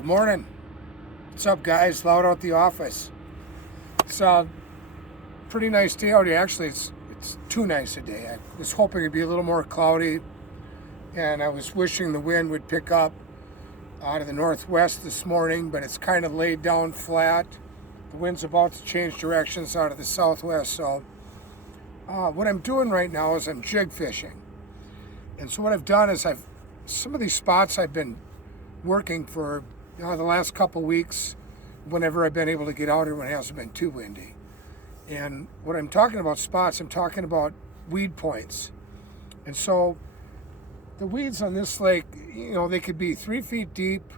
Good morning. What's up, guys? Loud out the office. It's a pretty nice day out here. Actually, it's too nice a day. I was hoping it'd be a little more cloudy, and I was wishing the wind would pick up out of the northwest this morning, but it's kind of laid down flat. The wind's about to change directions out of the southwest, so what I'm doing right now is I'm jig fishing. And so what I've done is some of these spots I've been working for the last couple weeks whenever I've been able to get out here when it hasn't been too windy. And when I'm talking about spots, I'm talking about weed points. And so the weeds on this lake, they could be 3 feet deep,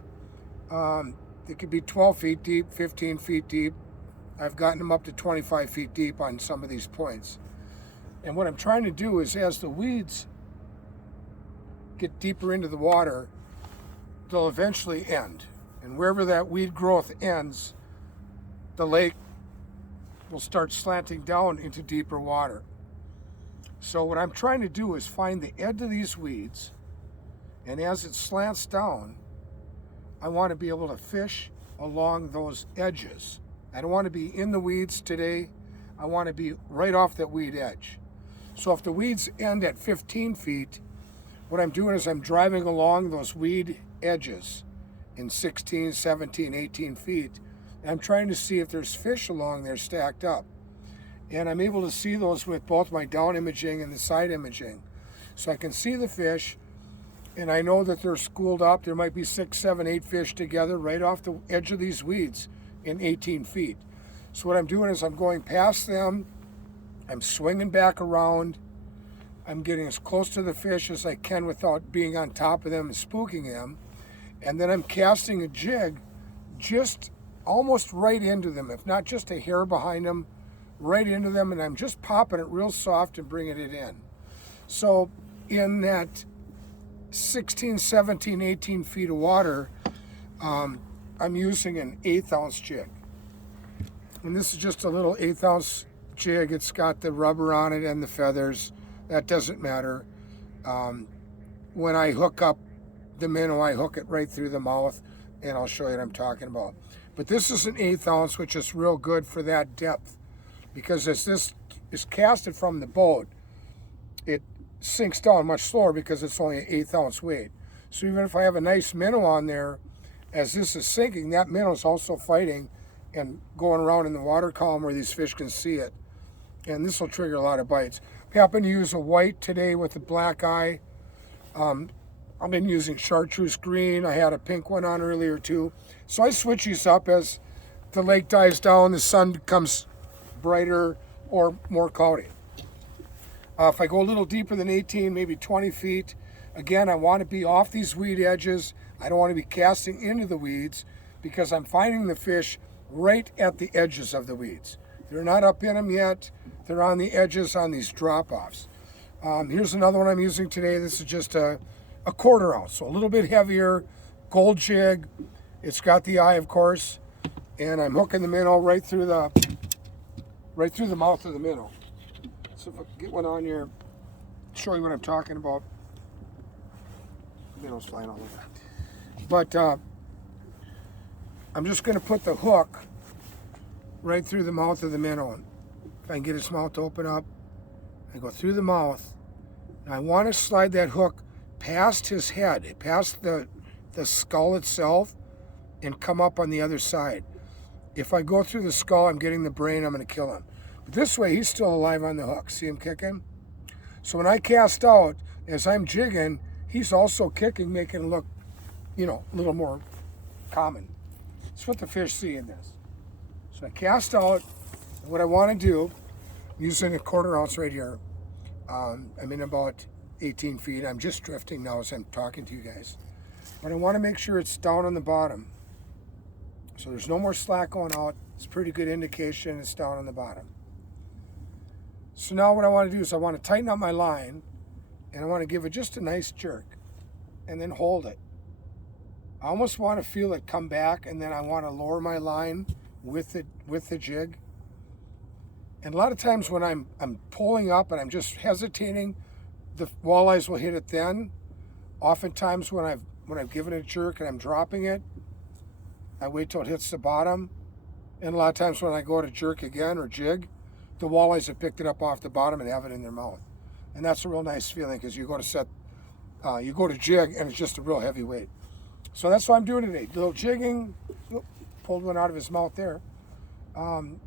they could be 12 feet deep, 15 feet deep. I've gotten them up to 25 feet deep on some of these points. And what I'm trying to do is, as the weeds get deeper into the water, they'll eventually end. And wherever that weed growth ends, the lake will start slanting down into deeper water. So what I'm trying to do is find the edge of these weeds, and as it slants down, I want to be able to fish along those edges. I don't want to be in the weeds today. I want to be right off that weed edge. So if the weeds end at 15 feet, what I'm doing is I'm driving along those weed edges in 16, 17, 18 feet. And I'm trying to see if there's fish along there stacked up. And I'm able to see those with both my down imaging and the side imaging. So I can see the fish, and I know that they're schooled up. There might be 6, 7, 8 fish together right off the edge of these weeds in 18 feet. So what I'm doing is I'm going past them, I'm swinging back around, I'm getting as close to the fish as I can without being on top of them and spooking them. And then I'm casting a jig just almost right into them, if not just a hair behind them, right into them, and I'm just popping it real soft and bringing it in. So in that 16, 17, 18 feet of water, I'm using an 1/8 ounce jig. And this is just a little 1/8 ounce jig. It's got the rubber on it and the feathers. That doesn't matter. When I hook up the minnow, I hook it right through the mouth, and I'll show you what I'm talking about. But this is an 1/8 ounce, which is real good for that depth, because as this is casted from the boat, it sinks down much slower because it's only an 1/8 ounce weight. So even if I have a nice minnow on there, as this is sinking, that minnow is also fighting and going around in the water column where these fish can see it. And this will trigger a lot of bites. I happen to use a white today with a black eye. I've been using chartreuse green. I had a pink one on earlier too. So I switch these up as the lake dives down, the sun becomes brighter or more cloudy. If I go a little deeper than 18, maybe 20 feet, again, I want to be off these weed edges. I don't want to be casting into the weeds because I'm finding the fish right at the edges of the weeds. They're not up in them yet. They're on the edges on these drop-offs. Here's another one I'm using today. This is just a 1/4 ounce, so a little bit heavier, gold jig. It's got the eye, of course, and I'm hooking the minnow right through the mouth of the minnow. So if I can get one on here, show you what I'm talking about. Minnow's flying all over. But I'm just going to put the hook right through the mouth of the minnow. If I can get its mouth to open up, I go through the mouth. And I want to slide that hook past his head, past the skull itself, and come up on the other side. If I go through the skull, I'm getting the brain, I'm going to kill him. But this way, he's still alive on the hook. See him kicking? So when I cast out, as I'm jigging, he's also kicking, making it look, a little more common. That's what the fish see in this. So I cast out, and what I want to do, using a 1/4 ounce right here, I'm in about 18 feet. I'm just drifting now as I'm talking to you guys. But I want to make sure it's down on the bottom. So there's no more slack going out. It's a pretty good indication it's down on the bottom. So now what I want to do is I want to tighten up my line, and I want to give it just a nice jerk and then hold it. I almost want to feel it come back, and then I want to lower my line with the jig. And a lot of times when I'm pulling up and I'm just hesitating, the walleyes will hit it then. Oftentimes when I've given it a jerk and I'm dropping it, I wait till it hits the bottom. And a lot of times when I go to jerk again or jig, the walleyes have picked it up off the bottom and have it in their mouth. And that's a real nice feeling because you go to jig and it's just a real heavy weight. So that's what I'm doing today. A little jigging. Oop, pulled one out of his mouth there. And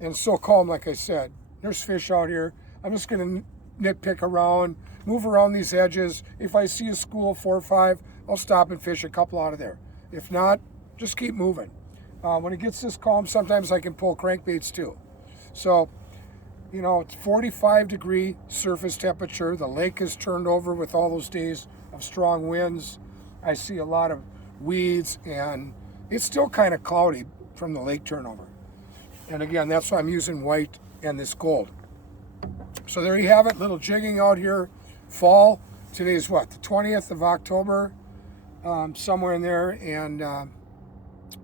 it's so calm, like I said. There's fish out here. I'm just going to nitpick around, move around these edges. If I see a school of 4 or 5, I'll stop and fish a couple out of there. If not, just keep moving. When it gets this calm, sometimes I can pull crankbaits too. So, you know, it's 45-degree surface temperature. The lake is turned over with all those days of strong winds. I see a lot of weeds, and it's still kind of cloudy from the lake turnover. And again, that's why I'm using white and this gold. So there you have it, little jigging out here. Fall. Today's what, the 20th of October, somewhere in there, and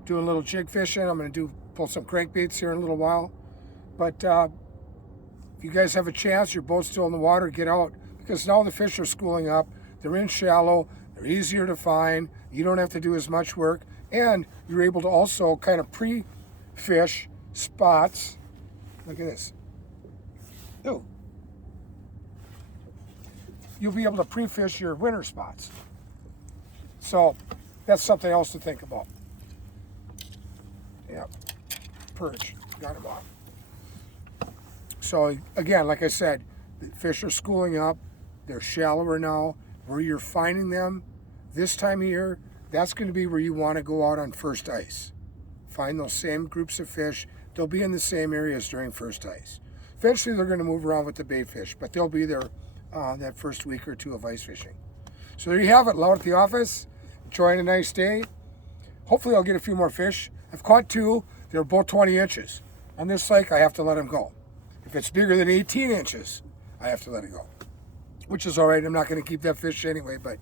doing a little jig fishing. I'm going to pull some crankbaits here in a little while. But if you guys have a chance, your boat's still in the water, get out, because now the fish are schooling up. They're in shallow. They're easier to find. You don't have to do as much work, and you're able to also kind of pre-fish spots. Look at this. Ooh. You'll be able to pre-fish your winter spots. So that's something else to think about. Yep, perch, got him off. So again, like I said, the fish are schooling up. They're shallower now. Where you're finding them this time of year, that's going to be where you want to go out on first ice. Find those same groups of fish. They'll be in the same areas during first ice. Eventually, they're going to move around with the bait fish, but they'll be there that first week or two of ice fishing. So there you have it, Loud at the office. Enjoying a nice day. Hopefully, I'll get a few more fish. I've caught 2. They're both 20 inches. On this lake, I have to let them go. If it's bigger than 18 inches, I have to let it go, which is all right. I'm not going to keep that fish anyway, but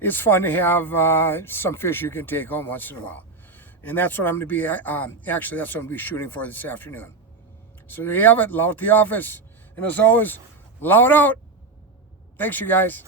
it's fun to have some fish you can take home once in a while. And that's what I'm going to be, actually, that's what I'm going to be shooting for this afternoon. So there you have it, Loud at the office. And as always, loud out. Thanks, you guys.